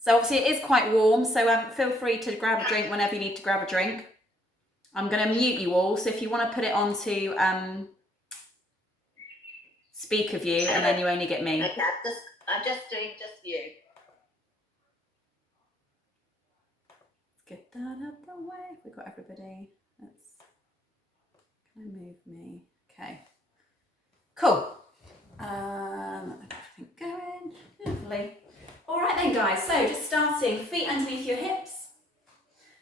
So obviously it is quite warm, so feel free to grab a drink whenever you need to grab a drink. I'm going to mute you all, so if you want to put it onto speaker view, and then you only get me. Okay, I'm just doing just you. Get that out the way. We've got everybody. Can I move me? Okay. Cool. Everything going. Lovely. All right then, guys. So just starting, feet underneath your hips,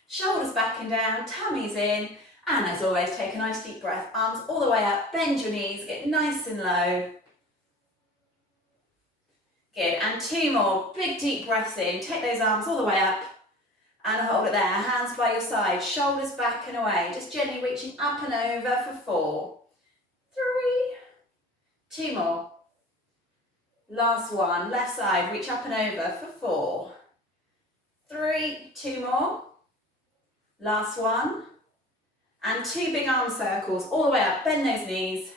shoulders back and down, tummies in, and as always, take a nice deep breath. Arms all the way up. Bend your knees. Get nice and low. Good. And 2 more. Big deep breaths in. Take those arms all the way up. And hold it there, hands by your side, shoulders back and away, just gently reaching up and over for 4, 3, 2 more. Last one, left side, reach up and over for 4, 3, 2 more. Last one. And 2 big arm circles all the way up, bend those knees.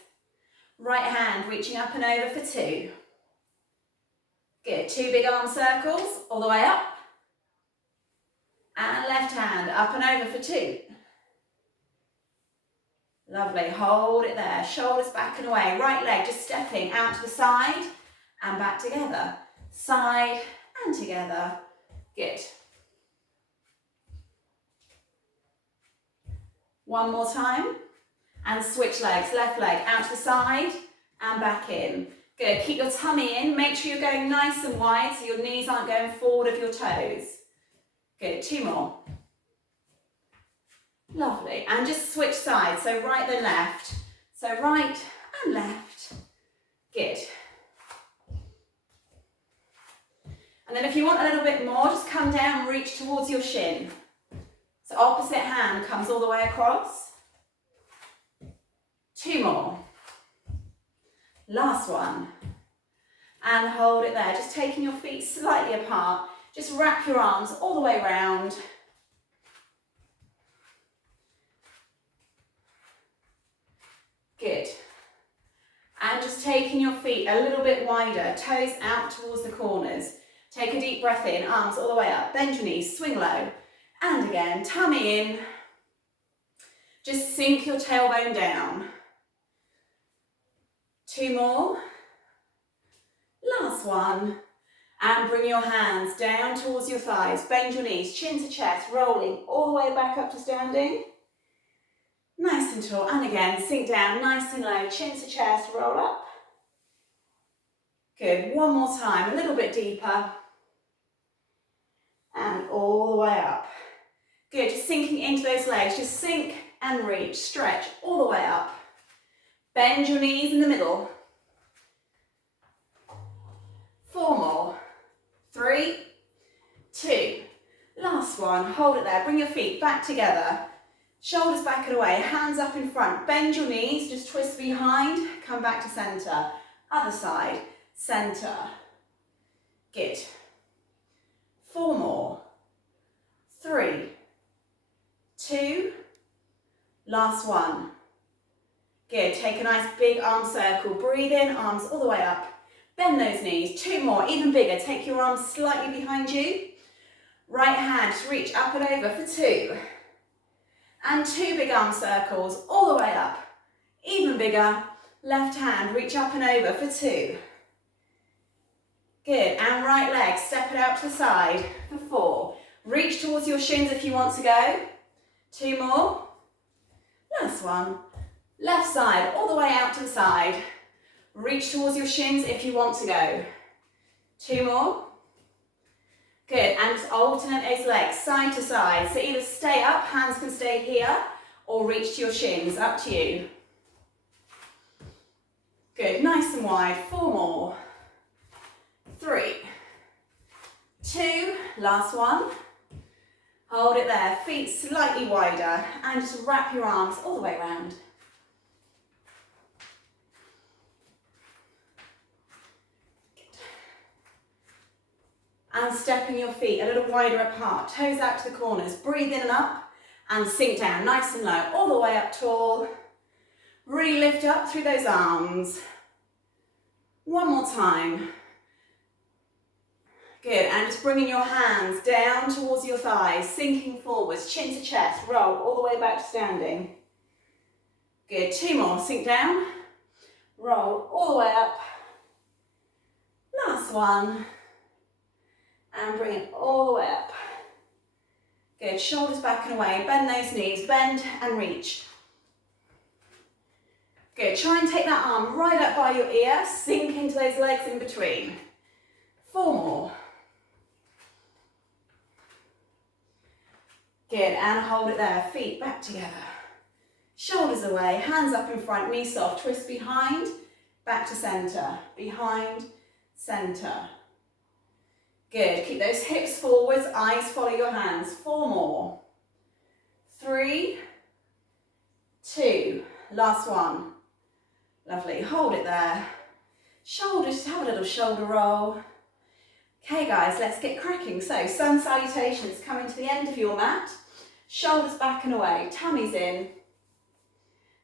Right hand reaching up and over for 2. Good, 2 big arm circles all the way up. And left hand up and over for 2. Lovely, hold it there, shoulders back and away, right leg just stepping out to the side and back together, side and together, good. One more time, and switch legs, left leg out to the side and back in. Good, keep your tummy in, make sure you're going nice and wide so your knees aren't going forward of your toes. Good, 2 more. Lovely, and just switch sides, so right then left. So right and left, good. And then if you want a little bit more, just come down and reach towards your shin. So opposite hand comes all the way across. 2 more. Last one. And hold it there, just taking your feet slightly apart. Just wrap your arms all the way around. Good. And just taking your feet a little bit wider, toes out towards the corners. Take a deep breath in, arms all the way up, bend your knees, swing low. And again, tummy in. Just sink your tailbone down. 2 more. Last one. And bring your hands down towards your thighs, bend your knees, chin to chest, rolling all the way back up to standing. Nice and tall, and again, sink down, nice and low, chin to chest, roll up. Good, one more time, a little bit deeper. And all the way up. Good, just sinking into those legs, just sink and reach, stretch all the way up. Bend your knees in the middle. 4 more. 3, 2, last one, hold it there, bring your feet back together. Shoulders back and away, hands up in front, bend your knees, just twist behind, come back to centre. Other side, centre. Good. 4 more. 3, 2, last one. Good, take a nice big arm circle, breathe in, arms all the way up. Bend those knees, 2 more, even bigger, take your arms slightly behind you. Right hand, just reach up and over for 2. And 2 big arm circles all the way up. Even bigger. Left hand, reach up and over for 2. Good. And right leg, step it out to the side for 4. Reach towards your shins if you want to go. 2 more. Last one. Left side, all the way out to the side. Reach towards your shins if you want to go. 2 more. Good, and just alternate those legs, side to side. So either stay up, hands can stay here, or reach to your shins, up to you. Good, nice and wide, 4 more. 3, 2, last one. Hold it there, feet slightly wider, and just wrap your arms all the way around. And stepping your feet a little wider apart, toes out to the corners, breathe in and up, and sink down nice and low, all the way up tall. Really lift up through those arms. One more time. Good, and just bringing your hands down towards your thighs, sinking forwards, chin to chest, roll all the way back to standing. Good, 2 more, sink down, roll all the way up. Last one, and bring it all the way up. Good, shoulders back and away, bend those knees, bend and reach. Good, try and take that arm right up by your ear, sink into those legs in between. 4 more. Good, and hold it there, feet back together. Shoulders away, hands up in front, knees soft, twist behind, back to centre, behind, centre. Good, keep those hips forwards, eyes follow your hands. 4 more. 3, 2, last one. Lovely, hold it there. Shoulders, just have a little shoulder roll. Okay guys, let's get cracking. So, sun salutations, coming to the end of your mat. Shoulders back and away, tummies in.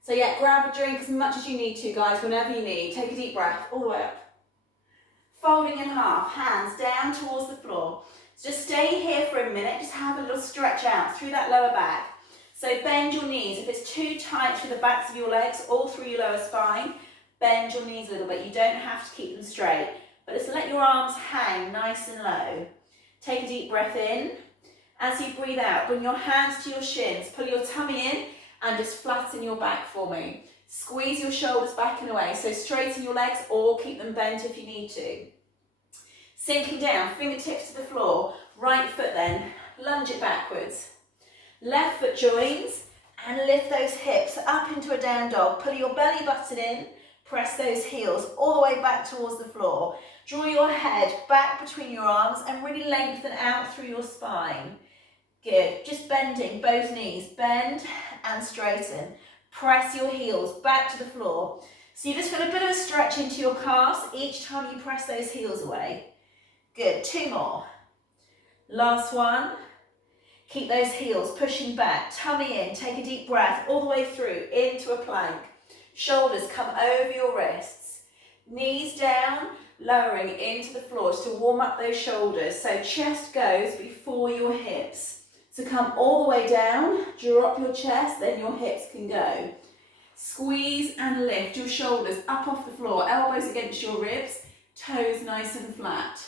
So yeah, grab a drink as much as you need to, guys, whenever you need. Take a deep breath, all the way up. Folding in half, hands down towards the floor. So just stay here for a minute, just have a little stretch out through that lower back. So bend your knees. If it's too tight through the backs of your legs, all through your lower spine, bend your knees a little bit. You don't have to keep them straight, but just let your arms hang nice and low. Take a deep breath in. As you breathe out, bring your hands to your shins, pull your tummy in and just flatten your back for me. Squeeze your shoulders back and away, so straighten your legs or keep them bent if you need to. Sinking down, fingertips to the floor, right foot then, lunge it backwards. Left foot joins and lift those hips up into a down dog. Pull your belly button in, press those heels all the way back towards the floor. Draw your head back between your arms and really lengthen out through your spine. Good, just bending both knees, bend and straighten. Press your heels back to the floor. So you just feel a bit of a stretch into your calves each time you press those heels away. Good, 2 more. Last one. Keep those heels pushing back, tummy in, take a deep breath all the way through into a plank. Shoulders come over your wrists. Knees down, lowering into the floor just to warm up those shoulders. So chest goes before your hips. So come all the way down, drop your chest, then your hips can go. Squeeze and lift your shoulders up off the floor, elbows against your ribs, toes nice and flat.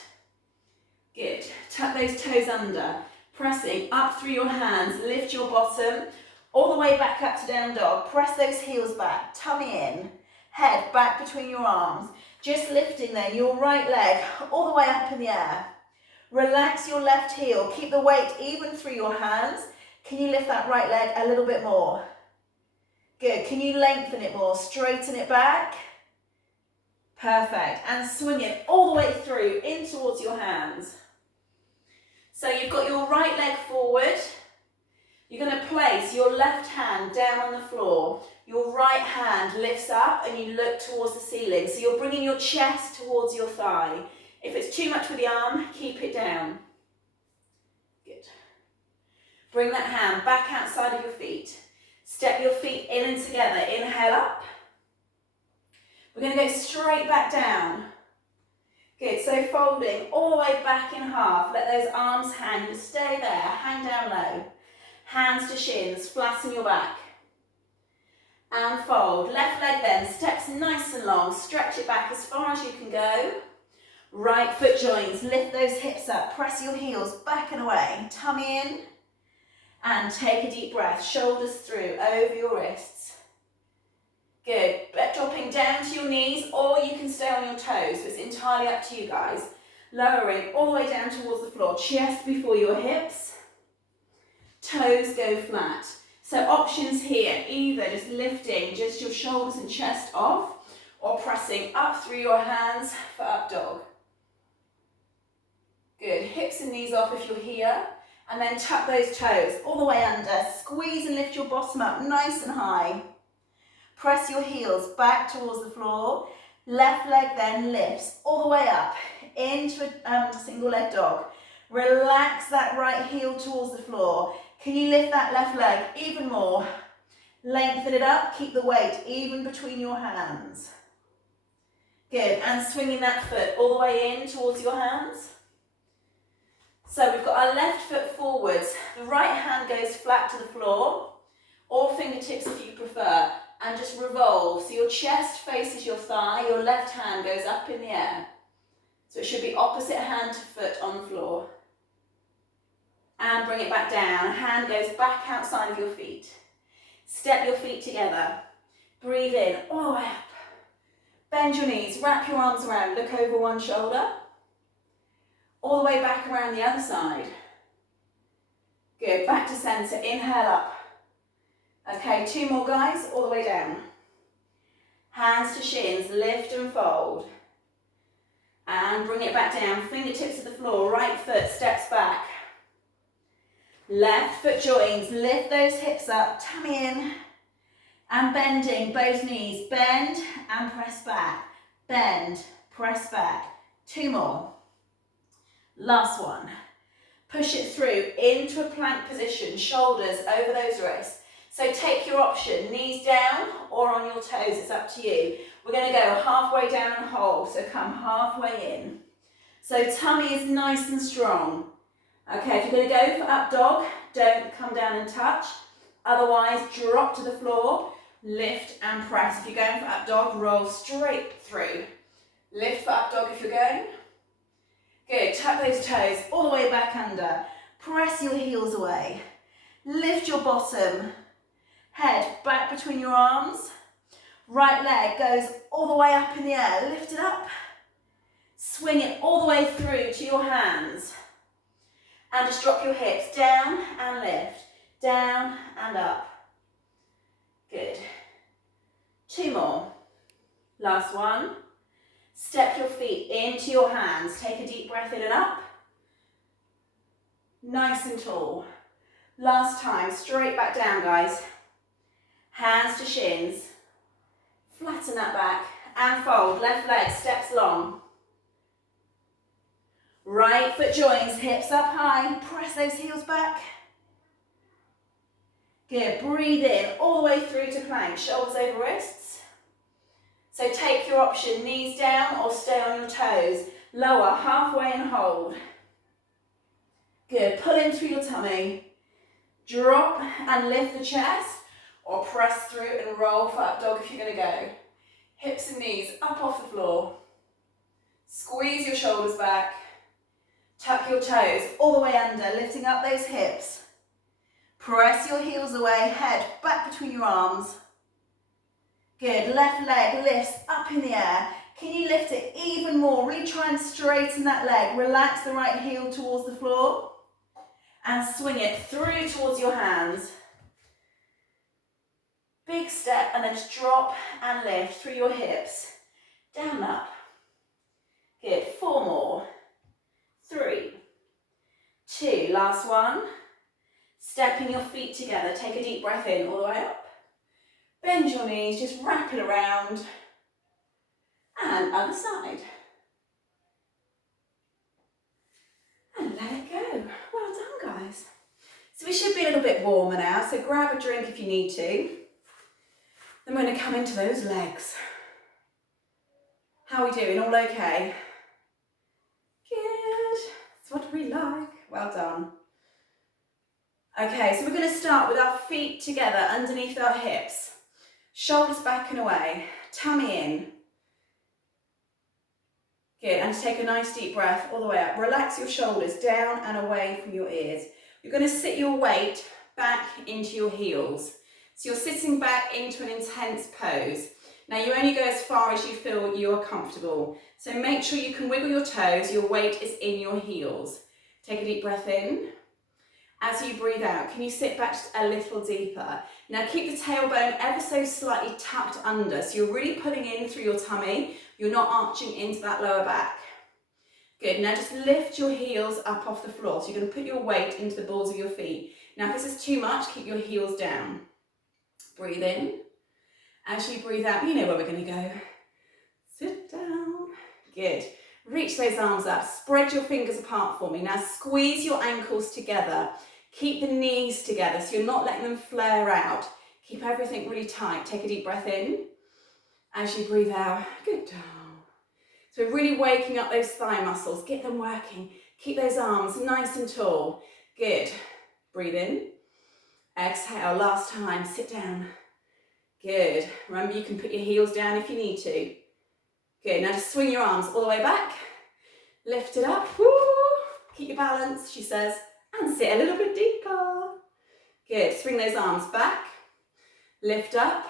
Good, tuck those toes under, pressing up through your hands, lift your bottom, all the way back up to down dog, press those heels back, tummy in, head back between your arms, just lifting then your right leg all the way up in the air. Relax your left heel, keep the weight even through your hands. Can you lift that right leg a little bit more? Good, can you lengthen it more, straighten it back? Perfect, and swing it all the way through in towards your hands. So you've got your right leg forward. You're going to place your left hand down on the floor. Your right hand lifts up and you look towards the ceiling. So you're bringing your chest towards your thigh. If it's too much with the arm, keep it down. Good. Bring that hand back outside of your feet. Step your feet in and together. Inhale up. We're going to go straight back down. Good, so folding all the way back in half. Let those arms hang. Just stay there, hang down low. Hands to shins, flatten your back. And fold. Left leg then, steps nice and long. Stretch it back as far as you can go. Right foot joins, lift those hips up. Press your heels back and away. Tummy in. And take a deep breath. Shoulders through, over your wrists. Good. Dropping down to your knees, or you can stay on your toes. It's entirely up to you guys. Lowering all the way down towards the floor. Chest before your hips. Toes go flat. So options here, either just lifting just your shoulders and chest off, or pressing up through your hands for up dog. Good. Hips and knees off if you're here. And then tuck those toes all the way under. Squeeze and lift your bottom up nice and high. Press your heels back towards the floor. Left leg then lifts all the way up into a single leg dog. Relax that right heel towards the floor. Can you lift that left leg even more? Lengthen it up. Keep the weight even between your hands. Good. And swinging that foot all the way in towards your hands. So we've got our left foot forwards, the right hand goes flat to the floor, or fingertips if you prefer, and just revolve. So your chest faces your thigh, your left hand goes up in the air. So it should be opposite hand to foot on the floor. And bring it back down, hand goes back outside of your feet. Step your feet together. Breathe in, all the way up. Bend your knees, wrap your arms around, look over one shoulder. All the way back around the other side. Good, back to centre, inhale up. Okay, 2 more guys, all the way down. Hands to shins, lift and fold. And bring it back down, fingertips to the floor, right foot steps back. Left foot joins, lift those hips up, tummy in. And bending both knees, bend and press back. Bend, press back. 2 more. Last one. Push it through into a plank position, shoulders over those wrists. So take your option, knees down or on your toes, it's up to you. We're going to go halfway down and hold, so come halfway in. So tummy is nice and strong. Okay, if you're going to go for up dog, don't come down and touch. Otherwise, drop to the floor, lift and press. If you're going for up dog, roll straight through. Lift for up dog if you're going. Good, tuck those toes all the way back under. Press your heels away. Lift your bottom. Head back between your arms. Right leg goes all the way up in the air. Lift it up. Swing it all the way through to your hands. And just drop your hips down and lift. Down and up. Good. 2 more. Last one. Step your feet into your hands. Take a deep breath in and up. Nice and tall. Last time, straight back down, guys. Hands to shins. Flatten that back and fold. Left leg steps long. Right foot joins, hips up high. Press those heels back. Good. Breathe in all the way through to plank. Shoulders over wrists. So take your option, knees down or stay on your toes. Lower, halfway and hold. Good, pull in through your tummy. Drop and lift the chest or press through and roll for up dog if you're going to go. Hips and knees up off the floor. Squeeze your shoulders back. Tuck your toes all the way under, lifting up those hips. Press your heels away, head back between your arms. Good, left leg lifts up in the air. Can you lift it even more? Really try and straighten that leg. Relax the right heel towards the floor. And swing it through towards your hands. Big step and then just drop and lift through your hips. Down, up. Good, 4 more. 3, 2, last one. Stepping your feet together. Take a deep breath in all the way up. Bend your knees, just wrap it around. And other side. And let it go. Well done, guys. So we should be a little bit warmer now, so grab a drink if you need to. Then we're going to come into those legs. How are we doing? All okay? Good. That's what we like. Well done. Okay, so we're going to start with our feet together underneath our hips. Shoulders back and away, tummy in. Good, and take a nice deep breath all the way up. Relax your shoulders down and away from your ears. You're going to sit your weight back into your heels. So you're sitting back into an intense pose. Now you only go as far as you feel you are comfortable. So make sure you can wiggle your toes, your weight is in your heels. Take a deep breath in. As you breathe out, can you sit back just a little deeper? Now keep the tailbone ever so slightly tucked under, so you're really pulling in through your tummy, you're not arching into that lower back. Good, now just lift your heels up off the floor, so you're going to put your weight into the balls of your feet. Now if this is too much, keep your heels down. Breathe in. As you breathe out, you know where we're going to go. Sit down. Good. Reach those arms up, spread your fingers apart for me. Now squeeze your ankles together. Keep the knees together so you're not letting them flare out. Keep everything really tight. Take a deep breath in. As you breathe out, good down. So we're really waking up those thigh muscles. Get them working. Keep those arms nice and tall. Good. Breathe in. Exhale, last time, sit down. Good. Remember, you can put your heels down if you need to. Good, now just swing your arms all the way back. Lift it up. Woo. Keep your balance, she says, and sit a little bit deeper. Good, swing those arms back. Lift up,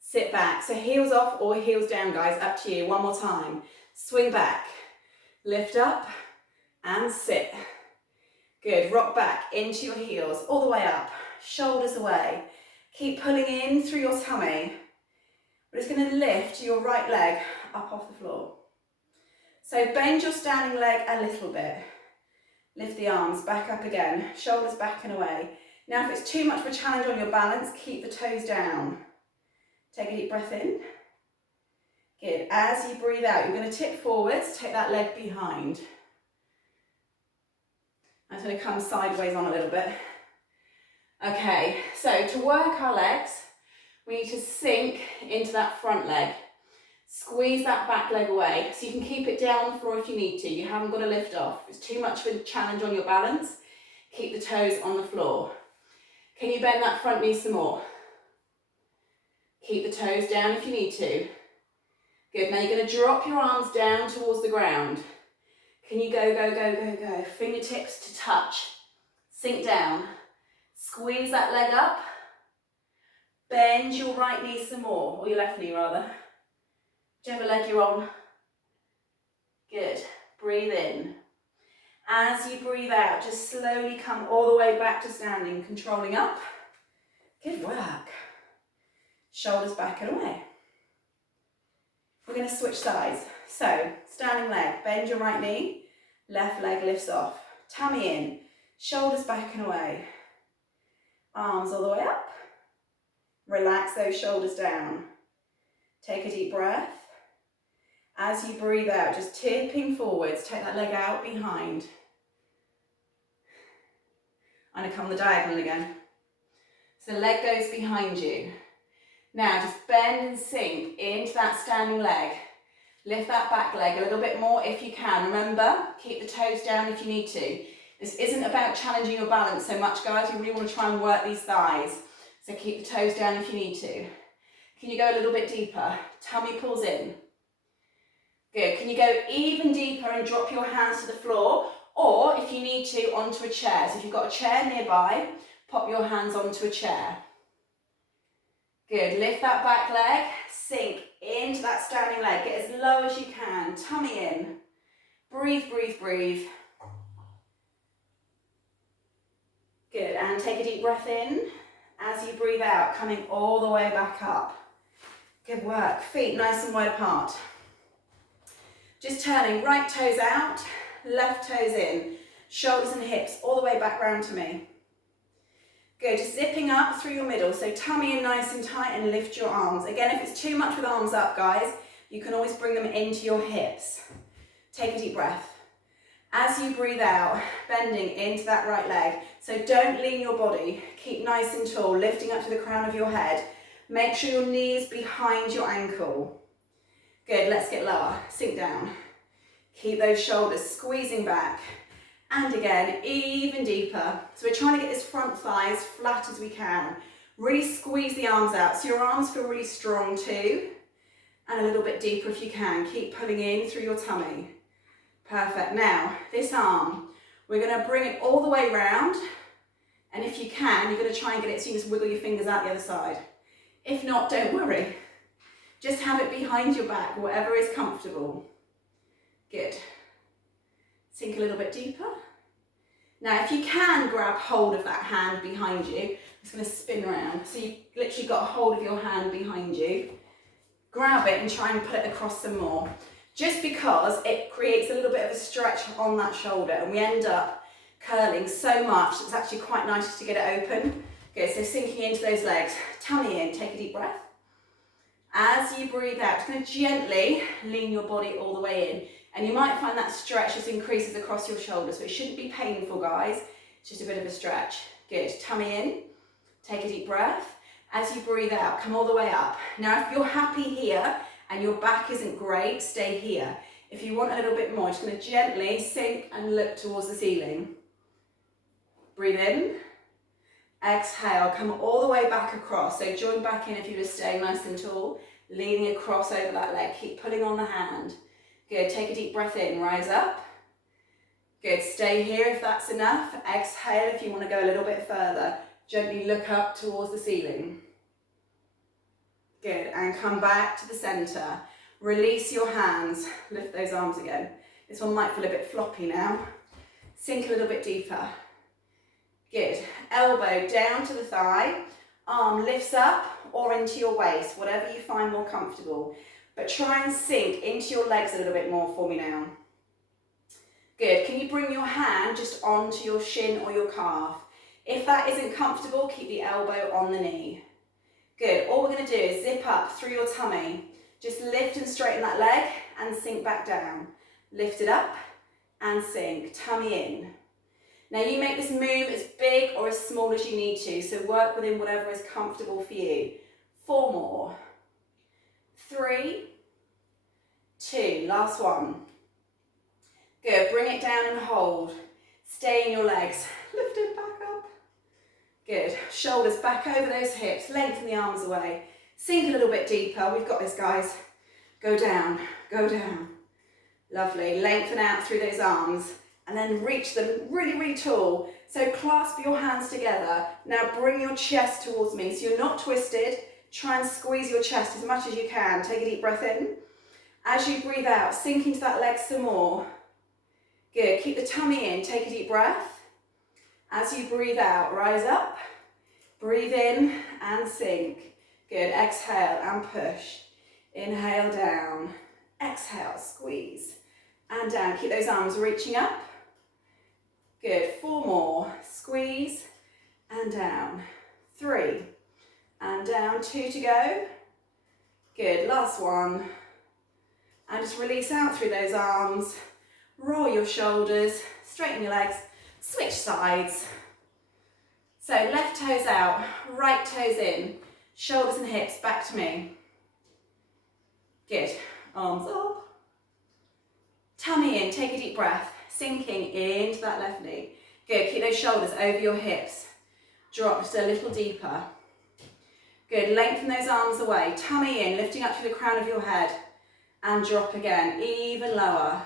sit back. So heels off or heels down, guys, up to you. One more time. Swing back, lift up, and sit. Good, rock back into your heels, all the way up, shoulders away. Keep pulling in through your tummy. We're just going to lift your right leg up off the floor. So bend your standing leg a little bit. Lift the arms back up again, shoulders back and away. Now if it's too much of a challenge on your balance, keep the toes down. Take a deep breath in. Good, as you breathe out, you're going to tip forwards, take that leg behind. I'm going to come sideways on a little bit. Okay, so to work our legs, we need to sink into that front leg. Squeeze that back leg away, so you can keep it down on the floor if you need to. You haven't got to lift off. If it's too much of a challenge on your balance, keep the toes on the floor. Can you bend that front knee some more? Keep the toes down if you need to. Good, now you're going to drop your arms down towards the ground. Can you go, go, go, go, go? Fingertips to touch. Sink down. Squeeze that leg up. Bend your right knee some more, or your left knee rather. Whichever leg you're on. Good. Breathe in. As you breathe out, just slowly come all the way back to standing, controlling up. Good work. Shoulders back and away. We're going to switch sides. So, standing leg, bend your right knee, left leg lifts off. Tummy in, shoulders back and away. Arms all the way up. Relax those shoulders down. Take a deep breath. As you breathe out, just tipping forwards, take that leg out behind. I'm going to come the diagonal again. So the leg goes behind you. Now just bend and sink into that standing leg. Lift that back leg a little bit more if you can. Remember, keep the toes down if you need to. This isn't about challenging your balance so much, guys. You really want to try and work these thighs. So keep the toes down if you need to. Can you go a little bit deeper? Tummy pulls in. Good. Can you go even deeper and drop your hands to the floor? Or, if you need to, onto a chair. So if you've got a chair nearby, pop your hands onto a chair. Good. Lift that back leg. Sink into that standing leg. Get as low as you can. Tummy in. Breathe, breathe, breathe. Good. And take a deep breath in. As you breathe out, coming all the way back up. Good work. Feet nice and wide apart. Just turning right toes out, left toes in. Shoulders and hips all the way back round to me. Good, just zipping up through your middle. So tummy in nice and tight and lift your arms. Again, if it's too much with arms up, guys, you can always bring them into your hips. Take a deep breath. As you breathe out, bending into that right leg. So don't lean your body. Keep nice and tall, lifting up to the crown of your head. Make sure your knee's behind your ankle. Good, let's get lower. Sink down. Keep those shoulders squeezing back. And again, even deeper. So we're trying to get this front thigh as flat as we can. Really squeeze the arms out. So your arms feel really strong too. And a little bit deeper if you can. Keep pulling in through your tummy. Perfect. Now, this arm, we're going to bring it all the way round. And if you can, you're going to try and get it so you just wiggle your fingers out the other side. If not, don't worry. Just have it behind your back, whatever is comfortable. Good. Sink a little bit deeper. Now, if you can grab hold of that hand behind you, I'm just going to spin around. So you've literally got hold of your hand behind you. Grab it and try and put it across some more. Just because it creates a little bit of a stretch on that shoulder and we end up curling so much, it's actually quite nice to get it open. Good, so sinking into those legs. Tummy in, take a deep breath. As you breathe out, just going to gently lean your body all the way in. And you might find that stretch just increases across your shoulders, so it shouldn't be painful, guys. It's just a bit of a stretch. Good. Tummy in. Take a deep breath. As you breathe out, come all the way up. Now, if you're happy here and your back isn't great, stay here. If you want a little bit more, just going to gently sink and look towards the ceiling. Breathe in. Exhale, come all the way back across. So join back in if you were staying nice and tall, leaning across over that leg. Keep pulling on the hand. Good, take a deep breath in, rise up. Good, stay here if that's enough. Exhale if you want to go a little bit further. Gently look up towards the ceiling. Good, and come back to the center. Release your hands, lift those arms again. This one might feel a bit floppy now. Sink a little bit deeper. Good, elbow down to the thigh, arm lifts up or into your waist, whatever you find more comfortable. But try and sink into your legs a little bit more for me now. Good, can you bring your hand just onto your shin or your calf? If that isn't comfortable, keep the elbow on the knee. Good, all we're going to do is zip up through your tummy. Just lift and straighten that leg and sink back down. Lift it up and sink, tummy in. Now you make this move as big or as small as you need to, so work within whatever is comfortable for you. 4 more. 3, 2, last one. Good, bring it down and hold. Stay in your legs, lift it back up. Good, shoulders back over those hips, lengthen the arms away. Sink a little bit deeper, we've got this guys. Go down, go down. Lovely, lengthen out through those arms and then reach them really, really tall. So clasp your hands together. Now bring your chest towards me so you're not twisted. Try and squeeze your chest as much as you can. Take a deep breath in. As you breathe out, sink into that leg some more. Good, keep the tummy in, take a deep breath. As you breathe out, rise up, breathe in and sink. Good, exhale and push. Inhale down, exhale, squeeze and down. Keep those arms reaching up. Good, 4 more, squeeze and down. 3 and down, 2 to go. Good, last one. And just release out through those arms. Roll your shoulders, straighten your legs, switch sides. So left toes out, right toes in, shoulders and hips back to me. Good, arms up. Tummy in, take a deep breath, sinking into that left knee. Good, keep those shoulders over your hips. Drop just a little deeper. Good, lengthen those arms away, tummy in, lifting up through the crown of your head. And drop again, even lower.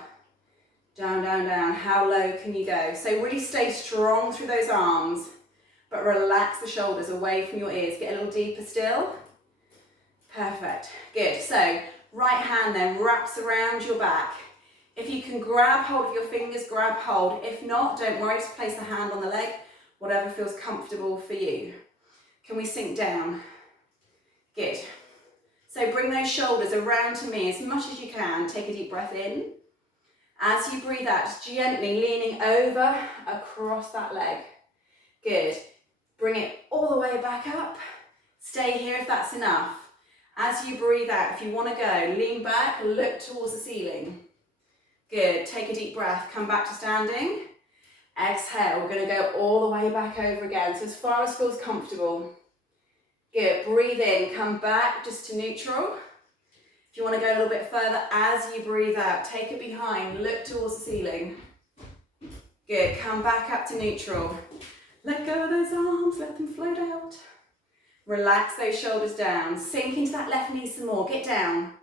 Down, down, down. How low can you go? So really stay strong through those arms, but relax the shoulders away from your ears. Get a little deeper still. Perfect. Good. So right hand then wraps around your back. If you can grab hold of your fingers, grab hold. If not, don't worry, just place the hand on the leg, whatever feels comfortable for you. Can we sink down? Good. So bring those shoulders around to me as much as you can. Take a deep breath in. As you breathe out, just gently leaning over across that leg. Good. Bring it all the way back up. Stay here if that's enough. As you breathe out, if you want to go, lean back, look towards the ceiling. Good. Take a deep breath. Come back to standing. Exhale. We're going to go all the way back over again. So as far as feels comfortable. Good. Breathe in. Come back just to neutral. If you want to go a little bit further, as you breathe out, take it behind, look towards the ceiling. Good, come back up to neutral. Let go of those arms, let them float out. Relax those shoulders down, sink into that left knee some more, get down.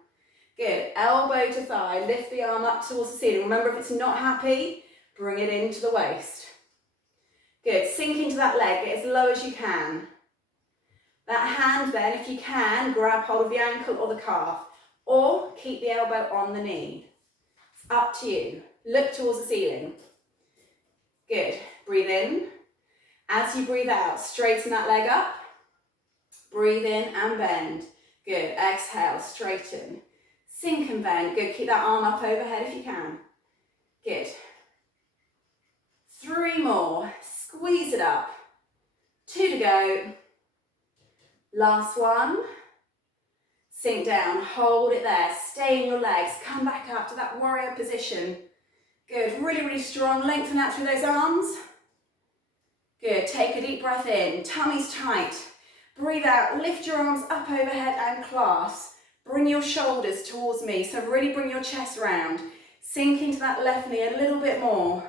Good, elbow to thigh, lift the arm up towards the ceiling. Remember, if it's not happy, bring it into the waist. Good, sink into that leg, get as low as you can. That hand then, if you can, grab hold of the ankle or the calf. Or keep the elbow on the knee. It's up to you. Look towards the ceiling. Good. Breathe in. As you breathe out, straighten that leg up. Breathe in and bend. Good. Exhale, straighten. Sink and bend. Good. Keep that arm up overhead if you can. Good. 3 more. Squeeze it up. 2 to go. Last one. Sink down, hold it there, stay in your legs, come back up to that warrior position. Good, really, really strong, lengthen out through those arms. Good, take a deep breath in, tummy's tight. Breathe out, lift your arms up overhead and clasp. Bring your shoulders towards me, so really bring your chest round. Sink into that left knee a little bit more.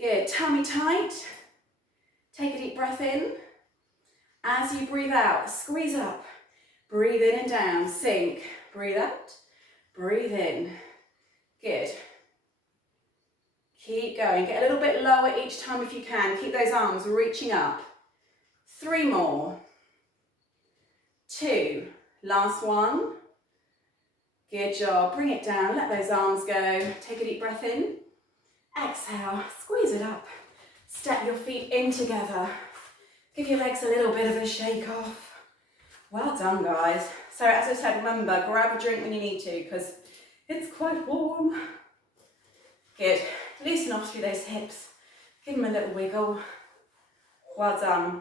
Good, tummy tight. Take a deep breath in. As you breathe out, squeeze up. Breathe in and down, sink. Breathe out, breathe in. Good. Keep going. Get a little bit lower each time if you can. Keep those arms reaching up. 3 more. 2. Last one. Good job. Bring it down. Let those arms go. Take a deep breath in. Exhale. Squeeze it up. Step your feet in together. Give your legs a little bit of a shake off. Well done, guys. So as I said, remember, grab a drink when you need to because it's quite warm. Good. Loosen off through those hips. Give them a little wiggle. Well done.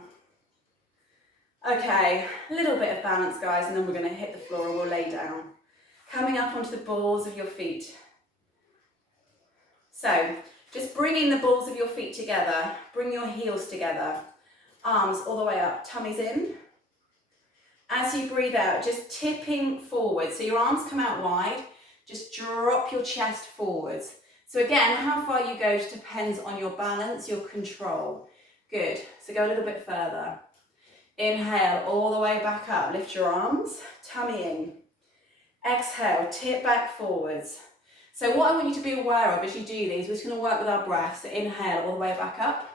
Okay, a little bit of balance, guys, and then we're going to hit the floor and we'll lay down. Coming up onto the balls of your feet. So, just bringing the balls of your feet together. Bring your heels together. Arms all the way up, tummies in. As you breathe out, just tipping forward. So your arms come out wide. Just drop your chest forwards. So again, how far you go just depends on your balance, your control. Good. So go a little bit further. Inhale all the way back up. Lift your arms, tummy in. Exhale, tip back forwards. So what I want you to be aware of as you do these, we're just going to work with our breath. So inhale all the way back up.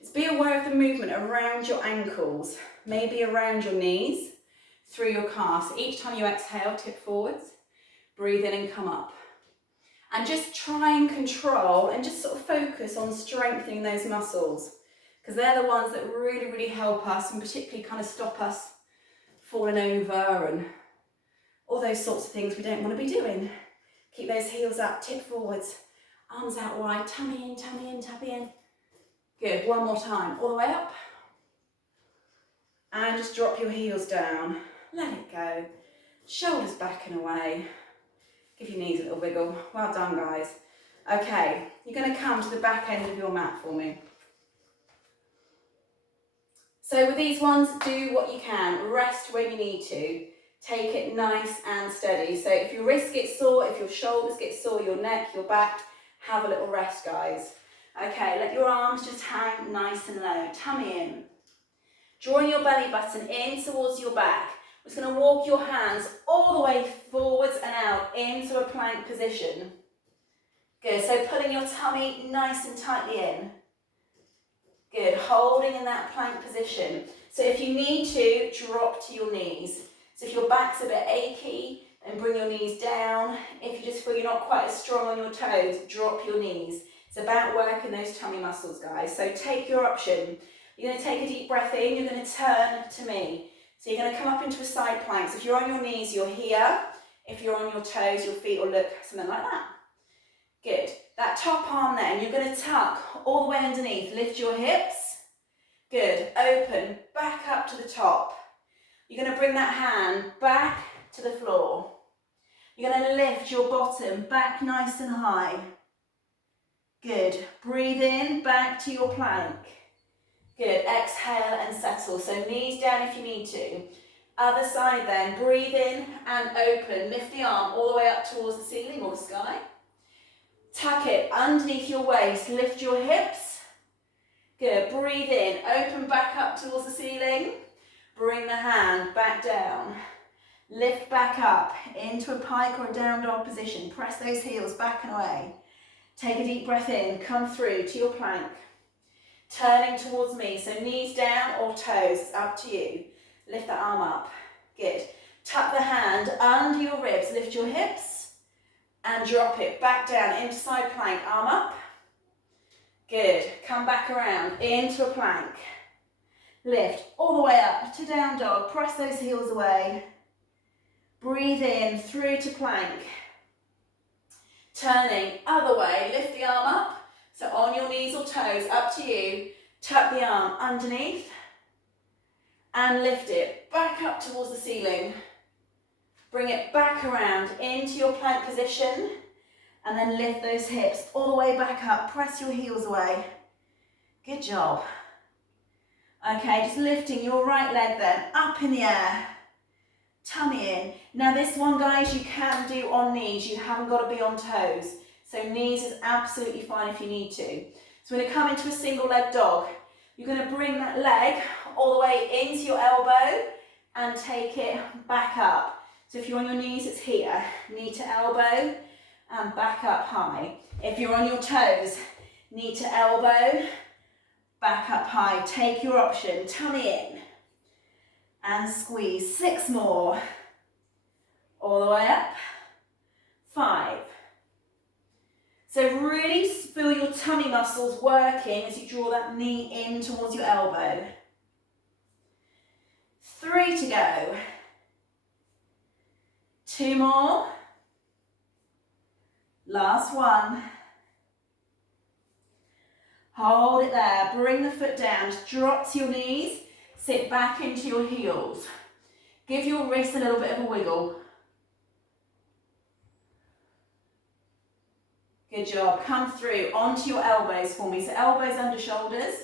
Is be aware of the movement around your ankles, maybe around your knees, through your calves. Each time you exhale, tip forwards. Breathe in and come up. And just try and control and just sort of focus on strengthening those muscles because they're the ones that really, really help us and particularly kind of stop us falling over and all those sorts of things we don't want to be doing. Keep those heels up, tip forwards, arms out wide, tummy in, tummy in, tummy in. Good, one more time, all the way up. And just drop your heels down, let it go. Shoulders back and away. Give your knees a little wiggle. Well done, guys. Okay, you're going to come to the back end of your mat for me. So with these ones, do what you can. Rest when you need to. Take it nice and steady. So if your wrists get sore, if your shoulders get sore, your neck, your back, have a little rest, guys. Okay, let your arms just hang nice and low. Tummy in. Drawing your belly button in towards your back. We're just going to walk your hands all the way forwards and out into a plank position. Good, so pulling your tummy nice and tightly in. Good, holding in that plank position. So if you need to, drop to your knees. So if your back's a bit achy, then bring your knees down. If you just feel you're not quite as strong on your toes, drop your knees. It's about working those tummy muscles, guys. So take your option. You're going to take a deep breath in, you're going to turn to me. So you're going to come up into a side plank. So if you're on your knees, you're here. If you're on your toes, your feet will look something like that. Good. That top arm then, you're going to tuck all the way underneath. Lift your hips. Good. Open, back up to the top. You're going to bring that hand back to the floor. You're going to lift your bottom back nice and high. Good. Breathe in, back to your plank. Good. Exhale and settle. So knees down if you need to. Other side then. Breathe in and open. Lift the arm all the way up towards the ceiling or the sky. Tuck it underneath your waist. Lift your hips. Good. Breathe in. Open back up towards the ceiling. Bring the hand back down. Lift back up into a pike or a down dog position. Press those heels back and away. Take a deep breath in. Come through to your plank. Turning towards me. So knees down or toes. It's up to you. Lift that arm up. Good. Tuck the hand under your ribs. Lift your hips. And drop it back down into side plank. Arm up. Good. Come back around into a plank. Lift all the way up to down dog. Press those heels away. Breathe in through to plank. Turning other way. Lift the arm up. So on your knees or toes, up to you. Tuck the arm underneath. And lift it back up towards the ceiling. Bring it back around into your plank position. And then lift those hips all the way back up. Press your heels away. Good job. Okay, just lifting your right leg then, up in the air, tummy in. Now this one, guys, you can do on knees, you haven't got to be on toes. So knees is absolutely fine if you need to. So we're going to come into a single leg dog. You're going to bring that leg all the way into your elbow and take it back up. So if you're on your knees, it's here, knee to elbow and back up high. If you're on your toes, knee to elbow, back up high. Take your option, tummy in and squeeze. 6 more. All the way up. 5. So really feel your tummy muscles working as you draw that knee in towards your elbow. 3 to go. 2 more. Last one. Hold it there. Bring the foot down. Just drop to your knees. Sit back into your heels. Give your wrist a little bit of a wiggle. Good job. Come through onto your elbows for me. So elbows under shoulders.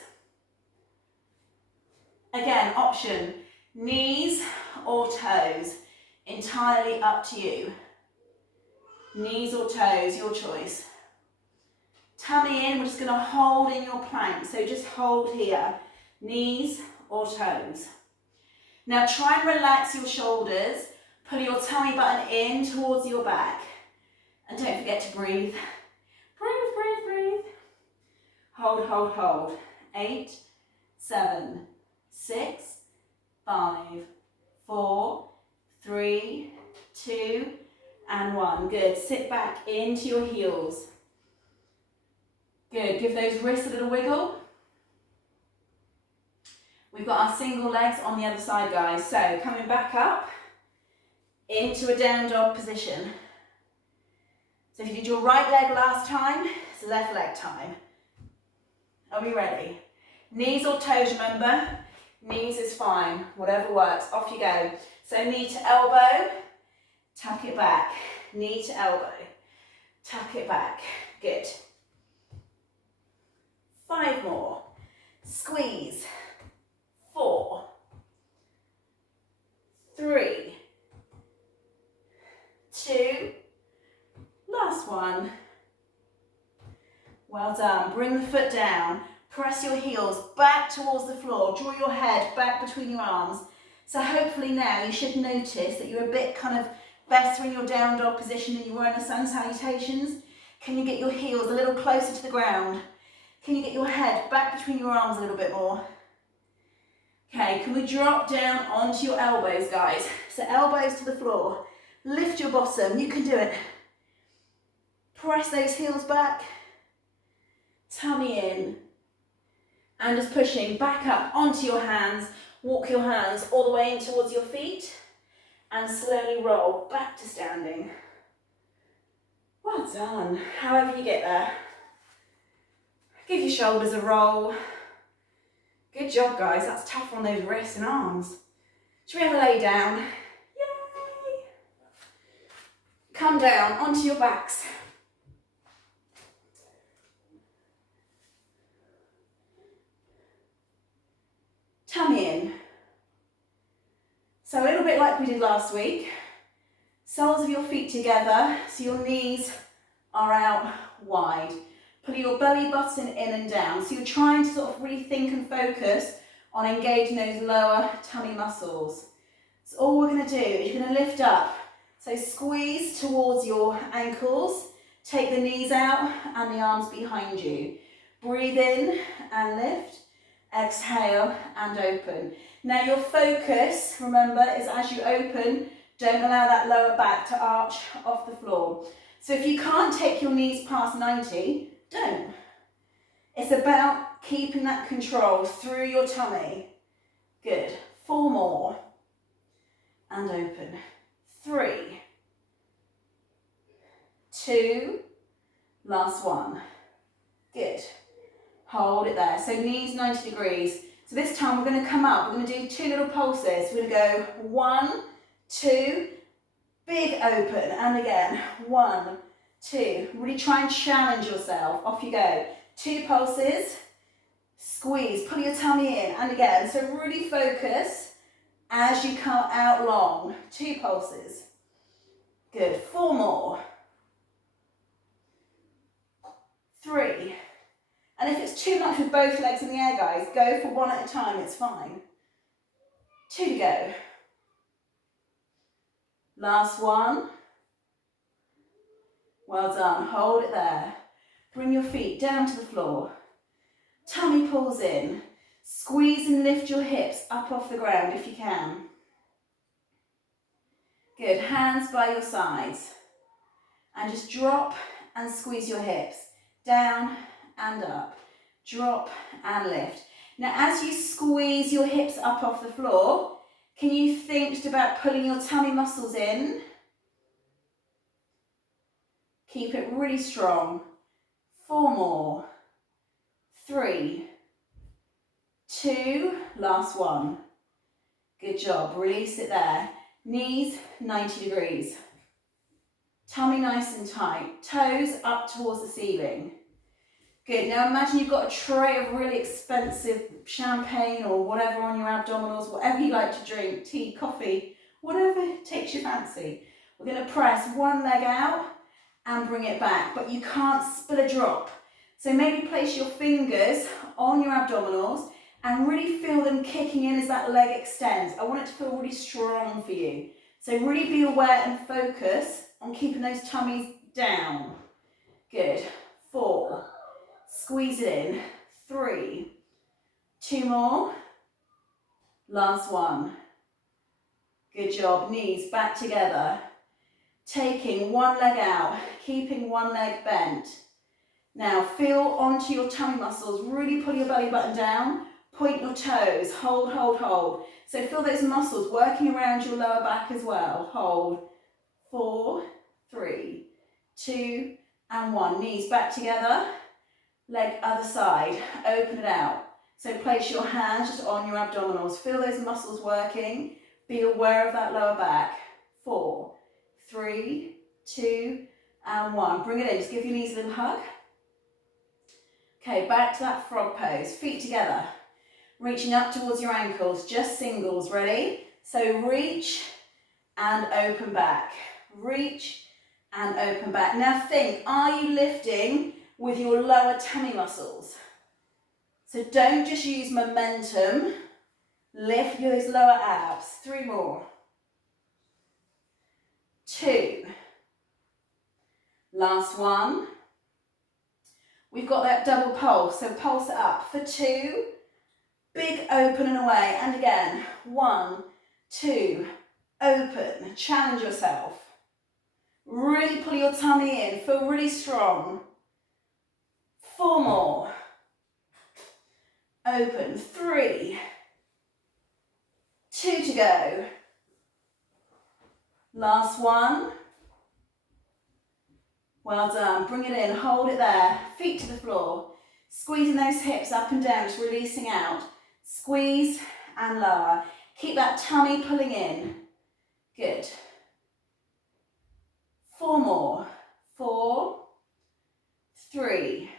Again, option, knees or toes. Entirely up to you. Knees or toes, your choice. Tummy in, we're just going to hold in your plank. So just hold here. Knees or toes. Now try and relax your shoulders. Pull your tummy button in towards your back. And don't forget to breathe. Breathe, breathe, breathe. Hold, hold, hold. 8, 7, 6, 5, 4, 3, 2, and 1. Good. Sit back into your heels. Good. Give those wrists a little wiggle. We've got our single legs on the other side, guys. So coming back up into a down dog position. So if you did your right leg last time, it's left leg time. Are we ready? Knees or toes, remember? Knees is fine, whatever works. Off you go. So knee to elbow, tuck it back. Knee to elbow, tuck it back. Good. 5 more. Squeeze. 4, 3, 2, last one. Well done. Bring the foot down. Press your heels back towards the floor. Draw your head back between your arms. So hopefully now you should notice that you're a bit kind of better in your down dog position than you were in the sun salutations. Can you get your heels a little closer to the ground? Can you get your head back between your arms a little bit more? Okay, can we drop down onto your elbows, guys? So elbows to the floor. Lift your bottom, you can do it. Press those heels back. Tummy in. And just pushing back up onto your hands. Walk your hands all the way in towards your feet. And slowly roll back to standing. Well done. However you get there. Give your shoulders a roll. Good job, guys. That's tough on those wrists and arms. Should we have a lay down? Yay! Come down onto your backs. Tummy in. So a little bit like we did last week. Soles of your feet together, so your knees are out wide. Pull your belly button in and down. So you're trying to sort of really think and focus on engaging those lower tummy muscles. So all we're going to do is you're going to lift up. So squeeze towards your ankles. Take the knees out and the arms behind you. Breathe in and lift. Exhale and open. Now your focus, remember, is as you open, don't allow that lower back to arch off the floor. So if you can't take your knees past 90, don't. It's about keeping that control through your tummy. Good. 4 more. And open. 3, 2, last one. Good. Hold it there. So knees 90 degrees. So this time we're going to come up. We're going to do 2 little pulses. We're going to go 1, 2, big open. And again, 1, 2. Really try and challenge yourself. Off you go. 2 pulses. Squeeze. Pull your tummy in. And again. So really focus as you come out long. 2 pulses. Good. 4 more. 3. And if it's too much with both legs in the air, guys, go for one at a time, it's fine. 2 to go. Last one. Well done, hold it there. Bring your feet down to the floor. Tummy pulls in. Squeeze and lift your hips up off the ground if you can. Good, hands by your sides. And just drop and squeeze your hips. Down and up. Drop and lift. Now as you squeeze your hips up off the floor, can you think just about pulling your tummy muscles in? Keep it really strong. 4 more. 3, 2, last one. Good job, release it there. Knees 90 degrees. Tummy nice and tight. Toes up towards the ceiling. Good, now imagine you've got a tray of really expensive champagne or whatever on your abdominals, whatever you like to drink, tea, coffee, whatever takes your fancy. We're going to press one leg out and bring it back, but you can't spill a drop. So maybe place your fingers on your abdominals and really feel them kicking in as that leg extends. I want it to feel really strong for you. So really be aware and focus on keeping those tummies down. Good. 4. Squeeze it in. 3. 2 more. Last one. Good job. Knees back together. Taking one leg out, keeping one leg bent. Now feel onto your tummy muscles, really pull your belly button down, point your toes, hold, hold, hold. So feel those muscles working around your lower back as well. Hold. 4, 3, 2, and 1. Knees back together, leg other side, open it out. So place your hands just on your abdominals, feel those muscles working, be aware of that lower back. 4, 3, 2, and 1. Bring it in, just give your knees a little hug. Okay, back to that frog pose, feet together, reaching up towards your ankles, just singles, ready? So reach and open back, reach and open back. Now think, are you lifting with your lower tummy muscles? So don't just use momentum, lift those lower abs. 3 more. 2. Last one. We've got that double pulse, so pulse it up for 2. Big open and away. And again, 1, 2, open. Challenge yourself. Really pull your tummy in, feel really strong. 4 more. Open. 3. 2 to go. Last one. Well done. Bring it in, hold it there. Feet to the floor. Squeezing those hips up and down, just releasing out. Squeeze and lower. Keep that tummy pulling in. Good. 4 more. 4, 3,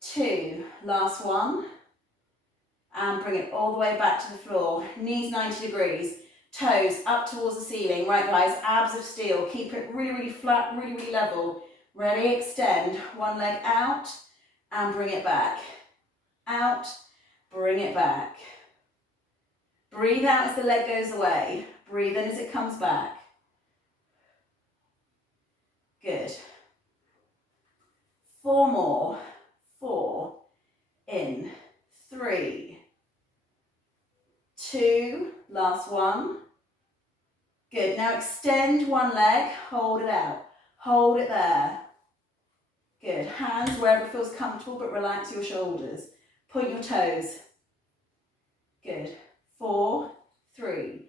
2. Last one. And bring it all the way back to the floor. Knees 90 degrees. Toes up towards the ceiling. Right guys, abs of steel. Keep it really, really flat, really, really level. Ready, extend. One leg out and bring it back. Out, bring it back. Breathe out as the leg goes away. Breathe in as it comes back. Good. 4 more. 4. In. 3. 2. Last one. Good. Now extend one leg. Hold it out. Hold it there. Good. Hands wherever feels comfortable, but relax your shoulders. Point your toes. Good. 4, 3,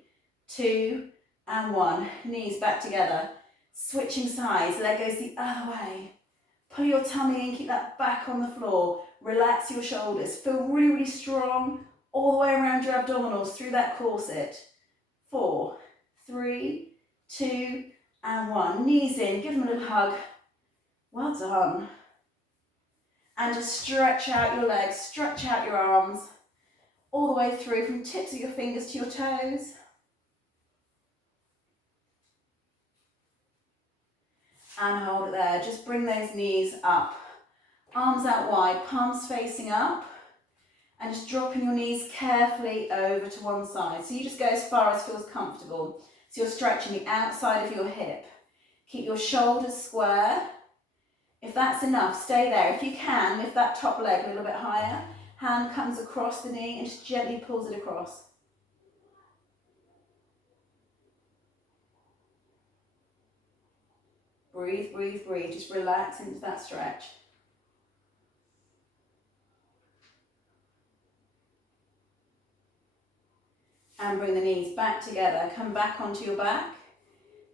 2, and 1. Knees back together. Switching sides. Leg goes the other way. Pull your tummy in. Keep that back on the floor. Relax your shoulders. Feel really, really strong all the way around your abdominals through that corset. 4, 3, 2, and 1. Knees in. Give them a little hug. Well done. And just stretch out your legs. Stretch out your arms. All the way through from tips of your fingers to your toes. And hold it there. Just bring those knees up Arms out wide, palms facing up, and just dropping your knees carefully over to one side. So you just go as far as feels comfortable. So you're stretching the outside of your hip. Keep your shoulders square. If that's enough, stay there. If you can, lift that top leg a little bit higher. Hand comes across the knee and just gently pulls it across. Breathe, breathe, breathe. Just relax into that stretch. And bring the knees back together. Come back onto your back.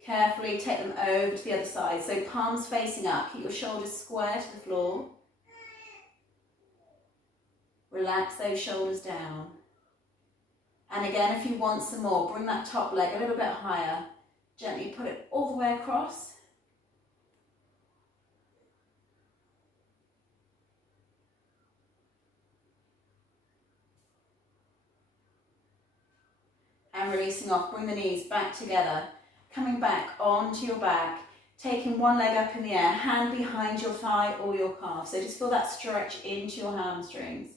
Carefully take them over to the other side. So palms facing up. Keep your shoulders square to the floor. Relax those shoulders down. And again, if you want some more, bring that top leg a little bit higher. Gently put it all the way across. And releasing off, bring the knees back together. Coming back onto your back. Taking one leg up in the air, hand behind your thigh or your calf. So just feel that stretch into your hamstrings.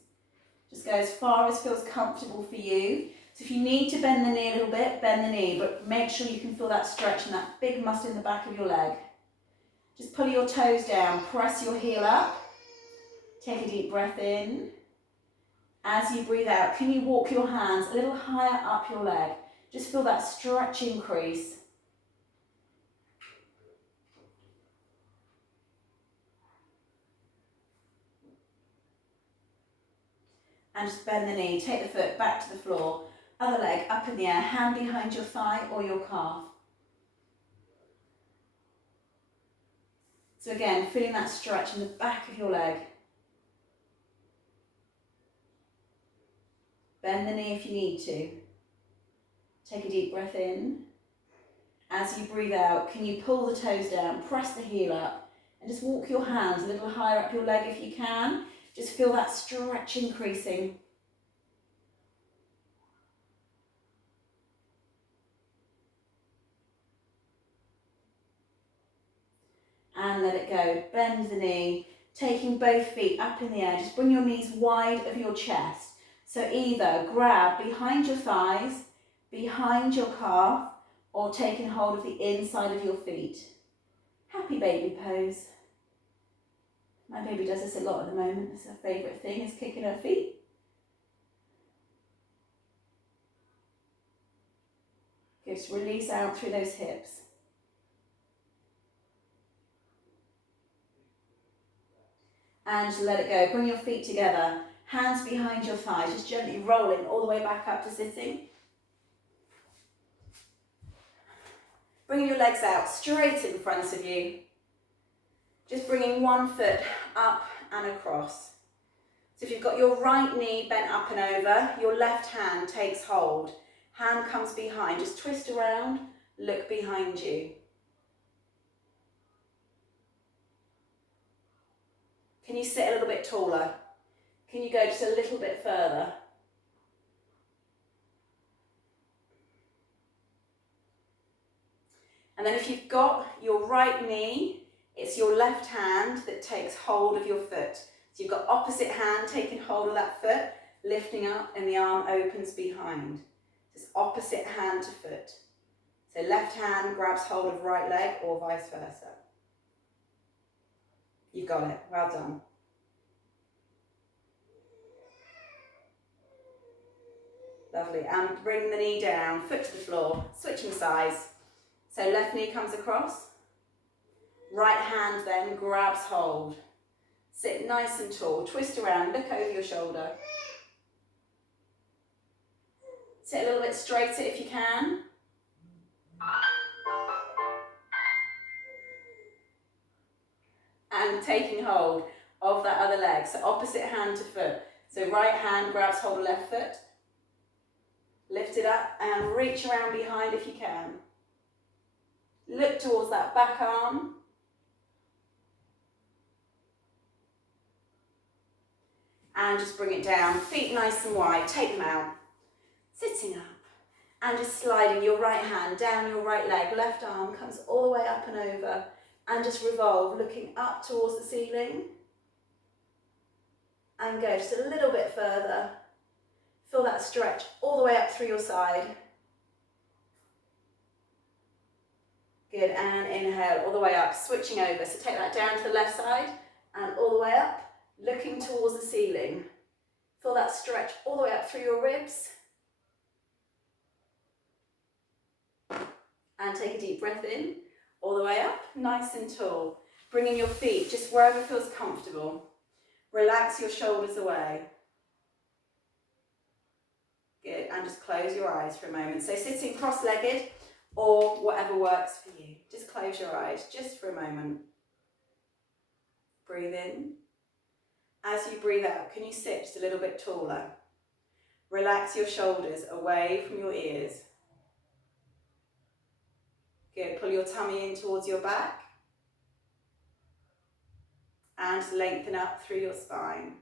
Just go as far as feels comfortable for you. So if you need to bend the knee a little bit, bend the knee, but make sure you can feel that stretch and that big muscle in the back of your leg. Just pull your toes down, press your heel up. Take a deep breath in. As you breathe out, can you walk your hands a little higher up your leg? Just feel that stretch increase. And just bend the knee, take the foot back to the floor, other leg up in the air, hand behind your thigh or your calf. So again, feeling that stretch in the back of your leg. Bend the knee if you need to. Take a deep breath in. As you breathe out, can you pull the toes down, press the heel up, and just walk your hands a little higher up your leg if you can. Just feel that stretch increasing. And let it go. Bend the knee, taking both feet up in the air. Just bring your knees wide of your chest. So either grab behind your thighs, behind your calf, or taking hold of the inside of your feet. Happy baby pose. My baby does this a lot at the moment. It's her favourite thing, is kicking her feet. Good, just release out through those hips. And just let it go. Bring your feet together. Hands behind your thighs, just gently rolling all the way back up to sitting. Bringing your legs out straight in front of you. Just bringing one foot up and across. So if you've got your right knee bent up and over, your left hand takes hold. Hand comes behind, just twist around, look behind you. Can you sit a little bit taller? Can you go just a little bit further? And then if you've got your right knee, it's your left hand that takes hold of your foot. So you've got opposite hand taking hold of that foot, lifting up, and the arm opens behind. It's opposite hand to foot. So left hand grabs hold of right leg or vice versa. You've got it. Well done. Lovely. And bring the knee down, foot to the floor, switching sides. So left knee comes across. Right hand then grabs hold. Sit nice and tall. Twist around, look over your shoulder. Sit a little bit straighter if you can. And taking hold of that other leg. So opposite hand to foot. So right hand grabs hold of left foot. Lift it up and reach around behind if you can. Look towards that back arm. And just bring it down. Feet nice and wide. Take them out. Sitting up. And just sliding your right hand down your right leg. Left arm comes all the way up and over. And just revolve, looking up towards the ceiling. And go just a little bit further. Feel that stretch all the way up through your side. Good, and inhale all the way up, switching over. So take that down to the left side and all the way up, looking towards the ceiling. Feel that stretch all the way up through your ribs. And take a deep breath in, all the way up, nice and tall. Bringing your feet just wherever feels comfortable. Relax your shoulders away. Good, and just close your eyes for a moment. So sitting cross-legged or whatever works for you. Just close your eyes just for a moment. Breathe in. As you breathe out, can you sit just a little bit taller? Relax your shoulders away from your ears. Good, pull your tummy in towards your back. And lengthen up through your spine.